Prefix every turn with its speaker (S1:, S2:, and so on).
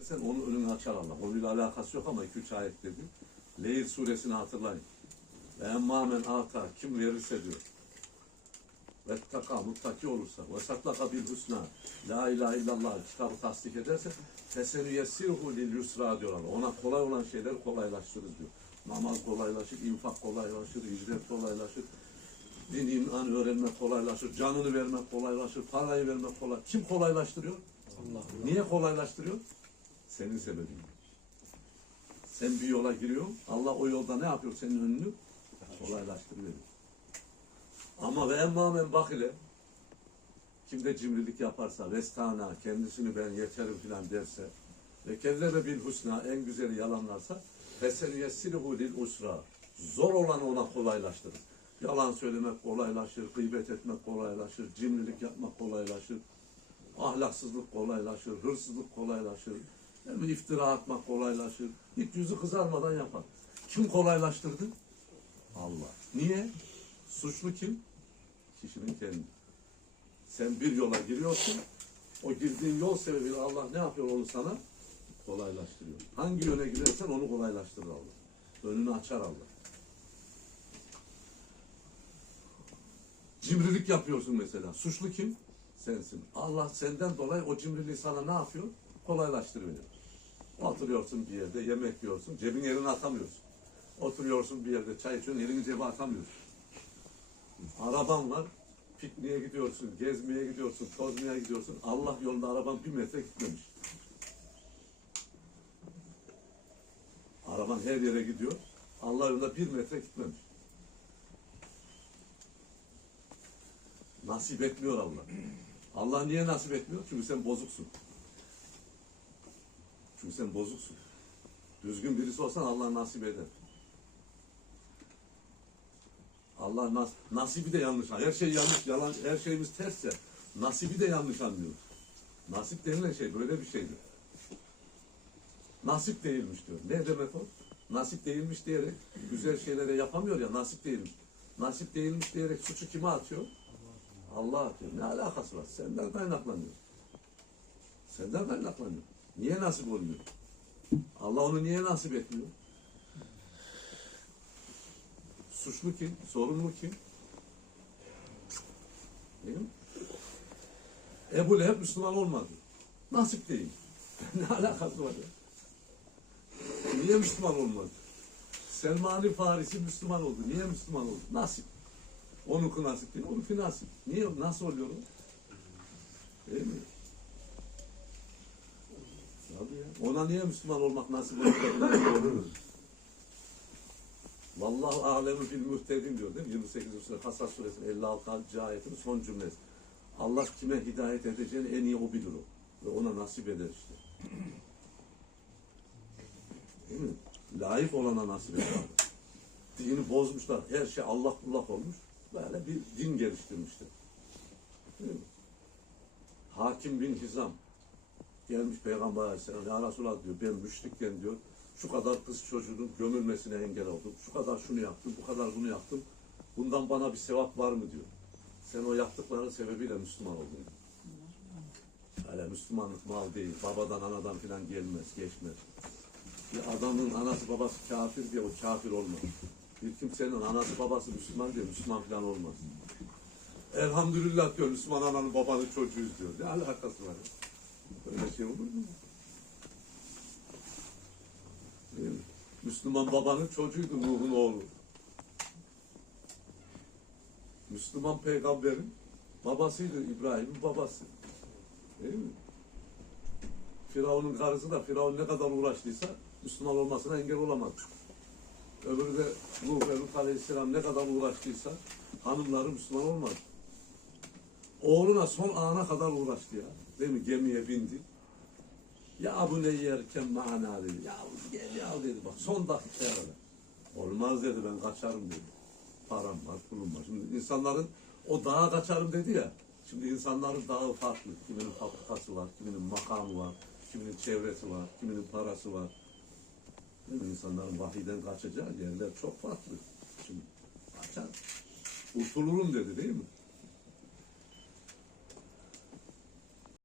S1: Sen onun önünü açar Allah. Konuyla alakası yok ama 2-3 ayet dedi. Leyl suresini hatırlayın. Ve emmâmen ata kim verirse diyor. Ve taka muttaki olursa ve satlaka bil husna la ilahe illallah kitabı tasdik ederse fesenu yessirhu lil yusra diyorlar. Ona kolay olan şeyleri kolaylaştırırız diyor. Namaz kolaylaşır, infak kolaylaşır, hicret kolaylaşır. Din iman öğrenmek kolaylaşır, canını vermek kolaylaşır, parayı vermek kolay. Kim kolaylaştırıyor?
S2: Allah.
S1: Niye kolaylaştırıyor? Senin sebebin. Sen bir yola giriyorsun. Allah o yolda ne yapıyor senin önünü? Kolaylaştırıyor. Ama ve emmâmen bak ile kim de cimrilik yaparsa, restana, kendisini ben yeterim filan derse ve kezebe bil husna en güzeli yalanlarsa fesenu yessiruhu lil usra zor olan ona kolaylaştırır. Yalan söylemek kolaylaşır, gıybet etmek kolaylaşır, cimrilik yapmak kolaylaşır, ahlaksızlık kolaylaşır, hırsızlık kolaylaşır, hem iftira atmak kolaylaşır. Hiç yüzü kızarmadan yapar. Kim kolaylaştırdı? Allah. Niye? Suçlu kim? Kişinin kendi. Sen bir yola giriyorsun, o girdiğin yol sebebiyle Allah ne yapıyor onu sana? Kolaylaştırıyor. Hangi yöne gidersen onu kolaylaştırır Allah. Önünü açar Allah. Cimrilik yapıyorsun mesela. Suçlu kim? Sensin. Allah senden dolayı o cimriliği sana ne yapıyor? Kolaylaştırıyor. Oturuyorsun bir yerde, yemek yiyorsun, cebin yerine atamıyorsun. Oturuyorsun bir yerde, çay içiyorsun, elini cebe atamıyorsun. Araban var, pikniğe gidiyorsun, gezmeye gidiyorsun, tozmaya gidiyorsun. Allah yolunda araban bir metre gitmemiş. Araban her yere gidiyor. Allah yolunda bir metre gitmemiş. Nasip etmiyor Allah. Allah niye nasip etmiyor? Çünkü sen bozuksun. Çünkü sen bozuksun. Düzgün birisi olsan Allah nasip eder. Allah nas nasibi de yanlış. Her şey yanlış, yalan, her şeyimiz tersse nasibi de yanlış anlıyoruz. Nasip denilen şey böyle bir şeydir. Nasip değilmiş diyor. Ne demek o? Nasip değilmiş diyerek güzel şeylere yapamıyor ya nasip değilmiş. Nasip değilmiş diyerek suçu kime atıyor? Allah atıyor. Ne alakası var? Senden kaynaklanıyor. Senden kaynaklanıyor. Niye nasip olmuyor? Allah onu niye nasip etmiyor? Suçlu kim? Sorumlu kim? Değil mi? Ebu Leheb Müslüman olmadı. Nasip değil. ne alakası var ya? Niye Müslüman olmadı? Selman-ı Farisi Müslüman oldu. Niye Müslüman oldu? Nasip. Onunki nasip değil, onunki nasip. Niye? Nasıl oluyor o? Değil mi? Tabii ya. Ona niye Müslüman olmak nasip oluyor? Vallahu alemu fil muhtedin diyor değil mi? 28. sure Kasas suresinin 56. ayetin son cümlesi. Allah kime hidayet edeceğini en iyi o bilir o. Ve ona nasip eder işte. Değil mi? Layık olana nasip eder. Dini bozmuşlar. Her şey Allah kullak olmuş. Böyle bir din geliştirmişler. Değil mi? Hakim bin Hizam gelmiş Peygamber Aleyhisselam ya Resulallah diyor ben müşrikken diyor şu kadar kız çocuğun gömülmesine engel oldum. Şu kadar şunu yaptım, bu kadar bunu yaptım. Bundan bana bir sevap var mı diyor. Sen o yaptıkların sebebiyle Müslüman oldun. Öyle Müslümanlık mal değil. Babadan anadan filan gelmez, geçmez. Bir adamın anası babası kafir diye o kafir olmaz. Bir kimsenin anası babası Müslüman diye Müslüman filan olmaz. Elhamdülillah diyor Müslüman ananın babanın çocuğuyuz diyor. Ne alakası var? Öyle şey olur mu? Müslüman babanın çocuğuydu Nuh'un oğlu. Müslüman peygamberin babasıydı İbrahim'in babası. Değil mi? Firavun'un karısı da Firavun ne kadar uğraştıysa Müslüman olmasına engel olamaz. Öbürü de Nuh Aleyhisselam ne kadar uğraştıysa hanımları Müslüman olmadı. Oğluna son ana kadar uğraştı ya. Değil mi? Gemiye bindi. Ya bu ne yerken mana dedi. Ya gel ya dedi bak son dakikaya kadar. Olmaz dedi ben kaçarım dedi. Param var, pulum var. Şimdi insanların o dağa kaçarım dedi ya. Şimdi insanların dağı farklı. Kiminin fabrikası var, kiminin makamı var, kiminin çevresi var, kiminin parası var. Değil mi? İnsanların vahiyden kaçacağı yerler çok farklı. Şimdi kaçar. Kurtulurum dedi değil mi?